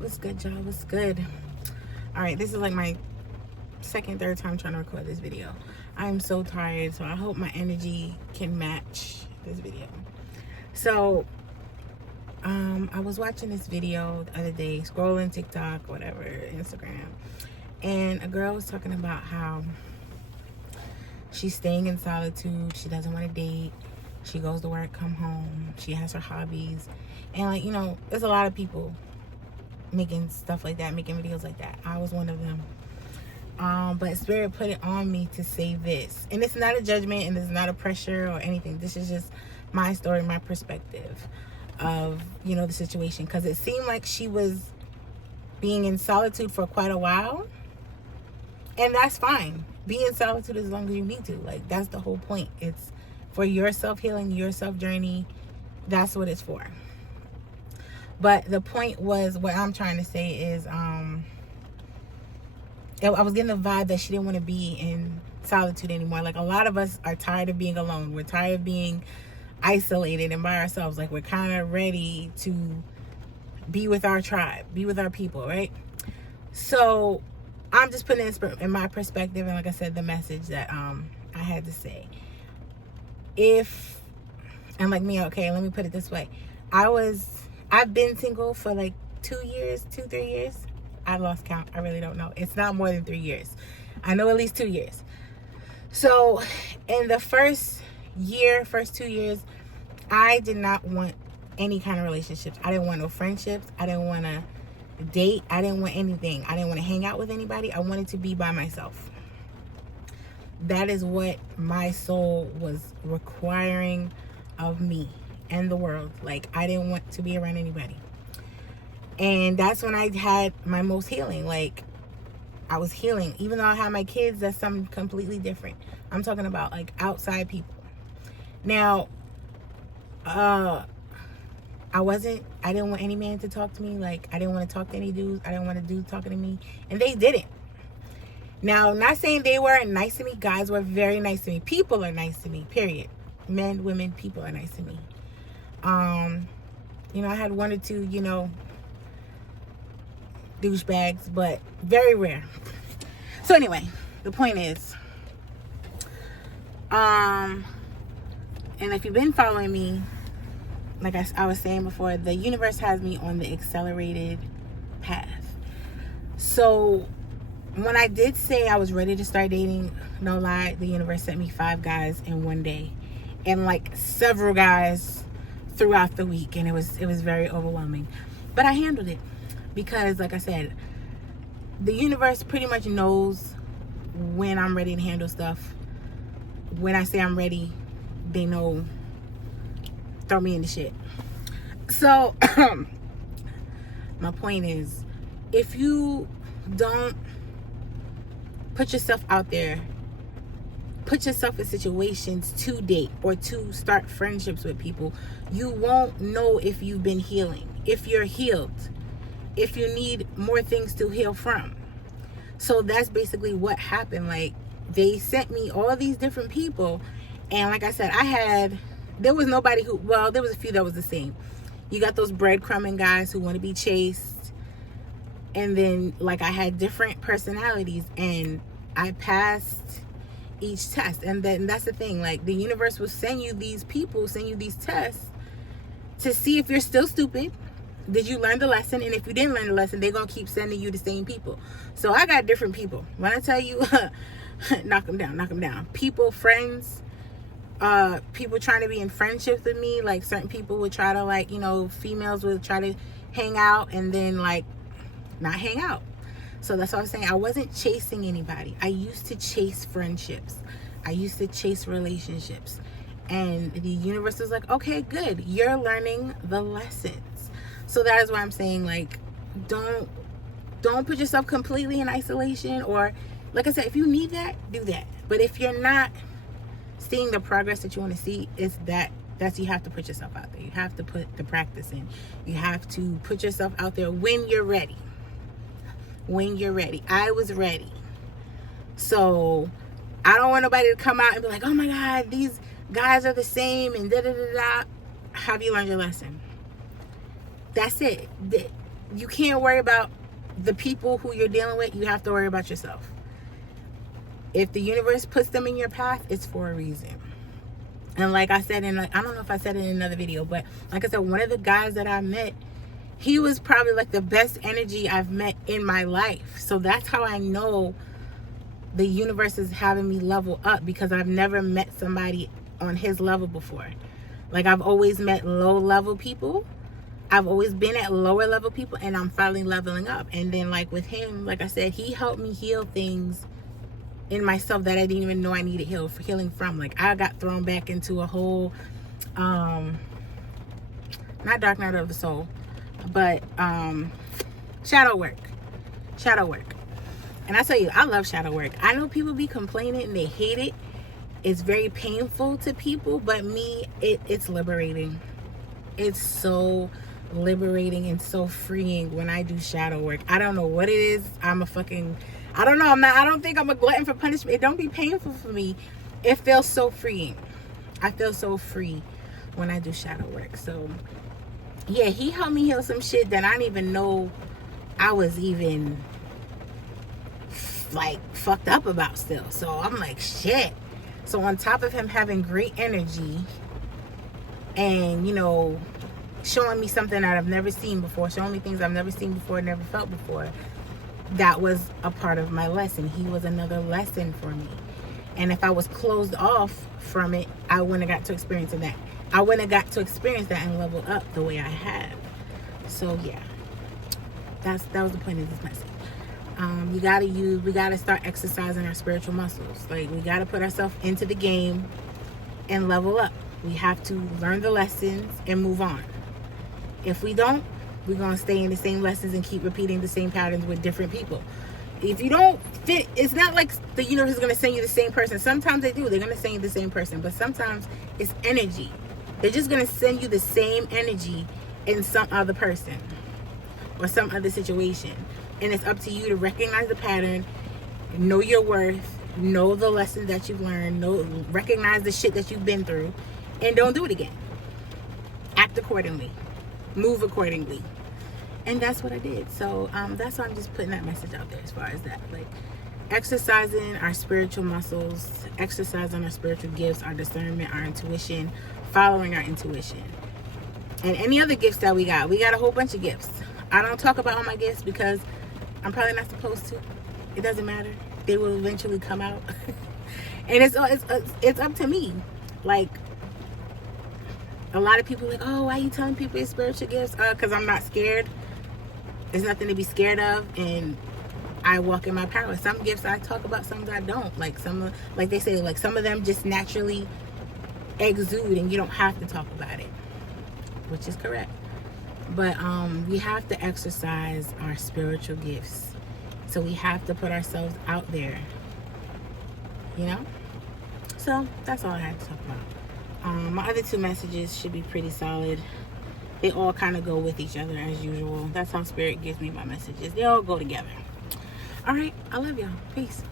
What's good, y'all? What's good? All right, this is like my third time trying to record this video. I'm so tired, so I hope my energy can match this video. So, I was watching this video the other day, scrolling TikTok, whatever, Instagram, and a girl was talking about how she's staying in solitude. She doesn't want to date. She goes to work, come home. She has her hobbies, and there's a lot of people making stuff like that, making videos like that. I was one of them. But Spirit put it on me to say this. And it's not a judgment and it's not a pressure or anything. This is just my story, my perspective of, the situation. Because it seemed like she was being in solitude for quite a while. And that's fine. Be in solitude as long as you need to. Like, that's the whole point. It's for your self-healing, your self-journey. That's what it's for. But the point was, what I'm trying to say is, I was getting the vibe that she didn't want to be in solitude anymore. Like, a lot of us are tired of being alone. We're tired of being isolated and by ourselves. Like, we're kind of ready to be with our tribe, be with our people, right? So I'm just putting it in my perspective, and like I said, the message that I had to say. And like me, okay, let me put it this way. I've been single for like 3 years. I lost count. I really don't know. It's not more than 3 years. I know at least 2 years. So in the first 2 years, I did not want any kind of relationships. I didn't want no friendships. I didn't want to date. I didn't want anything. I didn't want to hang out with anybody. I wanted to be by myself. That is what my soul was requiring of me and the world. Like, I didn't want to be around anybody. And that's when I had my most healing. Like, I was healing. Even though I had my kids, that's something completely different. I'm talking about, like, outside people. Now, I didn't want any man to talk to me. Like, I didn't want to talk to any dudes. I didn't want a dude talking to me. And they didn't. Now, not saying they weren't nice to me. Guys were very nice to me. People are nice to me, period. Men, women, people are nice to me. I had one or two, douchebags, but very rare. So anyway, the point is, and if you've been following me, like I was saying before, the universe has me on the accelerated path. So when I did say I was ready to start dating, no lie, the universe sent me 5 guys in one day, and like several guys throughout the week, and it was very overwhelming. But I handled it because, like I said, the universe pretty much knows when I'm ready to handle stuff. When I say I'm ready, they know, throw me in the shit. So my point is, if you don't put yourself out there, put yourself in situations to date or to start friendships with people, you won't know if you've been healing, if you're healed, if you need more things to heal from. So that's basically what happened. Like, they sent me all these different people, and like I said, there was nobody there was a few that was the same. You got those breadcrumbing guys who want to be chased, and then like I had different personalities, and I passed each test. And then that's the thing, like, the universe will send you these people, send you these tests to see if you're still stupid. Did you learn the lesson? And if you didn't learn the lesson, they're gonna keep sending you the same people. So I got different people. When I tell you knock them down. People, friends, people trying to be in friendships with me. Like, certain people would try to, females would try to hang out and then like not hang out. So that's what I was saying. I wasn't chasing anybody. I used to chase friendships. I used to chase relationships. And the universe was like, okay, good. You're learning the lessons. So that is why I'm saying, like, don't put yourself completely in isolation. Or, like I said, if you need that, do that. But if you're not seeing the progress that you want to see, that's you have to put yourself out there. You have to put the practice in. You have to put yourself out there when you're ready. When you're ready. I was ready. So I don't want nobody to come out and be like, oh my God, these guys are the same and da da da da. Have you learned your lesson? That's it. you can't worry about the people who you're dealing with. You have to worry about yourself. If the universe puts them in your path, it's for a reason. And like I said, I don't know if I said it in another video, but like I said, one of the guys that I met, he was probably like the best energy I've met in my life. So that's how I know the universe is having me level up, because I've never met somebody on his level before. Like, I've always met low level people. I've always been at lower level people, and I'm finally leveling up. And then like with him, like I said, he helped me heal things in myself that I didn't even know I needed healing from. Like, I got thrown back into a whole not dark night of the soul, but shadow work. And I tell you, I love shadow work. I know people be complaining and they hate it. It's very painful to people, but me, it's liberating. It's so liberating and so freeing when I do shadow work. I don't know what it is. I don't think I'm a glutton for punishment. It don't be painful for me. It feels so freeing. I feel so free when I do shadow work. So yeah, he helped me heal some shit that I didn't even know I was even like fucked up about still. So I'm like, shit. So on top of him having great energy and, you know, showing me something that I've never seen before, showing me things I've never seen before, never felt before, that was a part of my lesson. He was another lesson for me. And if I was closed off from it, I wouldn't have got to experience that. I wouldn't have got to experience that and level up the way I have. So yeah, that was the point of this message. We gotta start exercising our spiritual muscles. Like, we gotta put ourselves into the game and level up. We have to learn the lessons and move on. If we don't, we're gonna stay in the same lessons and keep repeating the same patterns with different people. If you don't fit, it's not like the universe is gonna send you the same person. Sometimes they do, they're gonna send you the same person, but sometimes it's energy. They're just gonna send you the same energy in some other person or some other situation. And it's up to you to recognize the pattern, know your worth, know the lessons that you've learned, recognize the shit that you've been through, and don't do it again. Act accordingly. Move accordingly. And that's what I did. So that's why I'm just putting that message out there as far as that. Like, exercising our spiritual muscles, exercising our spiritual gifts, our discernment, our intuition, following our intuition. And any other gifts that we got. We got a whole bunch of gifts. I don't talk about all my gifts because I'm probably not supposed to. It doesn't matter. They will eventually come out. And it's up to me. Like, a lot of people are like, oh, why are you telling people your spiritual gifts? Because I'm not scared. There's nothing to be scared of, and I walk in my power. Some gifts I talk about, some I don't. Like like they say, like some of them just naturally exude, and you don't have to talk about it, which is correct. But we have to exercise our spiritual gifts. So we have to put ourselves out there, you know? So that's all I had to talk about. My other two messages should be pretty solid. They all kind of go with each other as usual. That's how Spirit gives me my messages. They all go together. All right. I love y'all. Peace.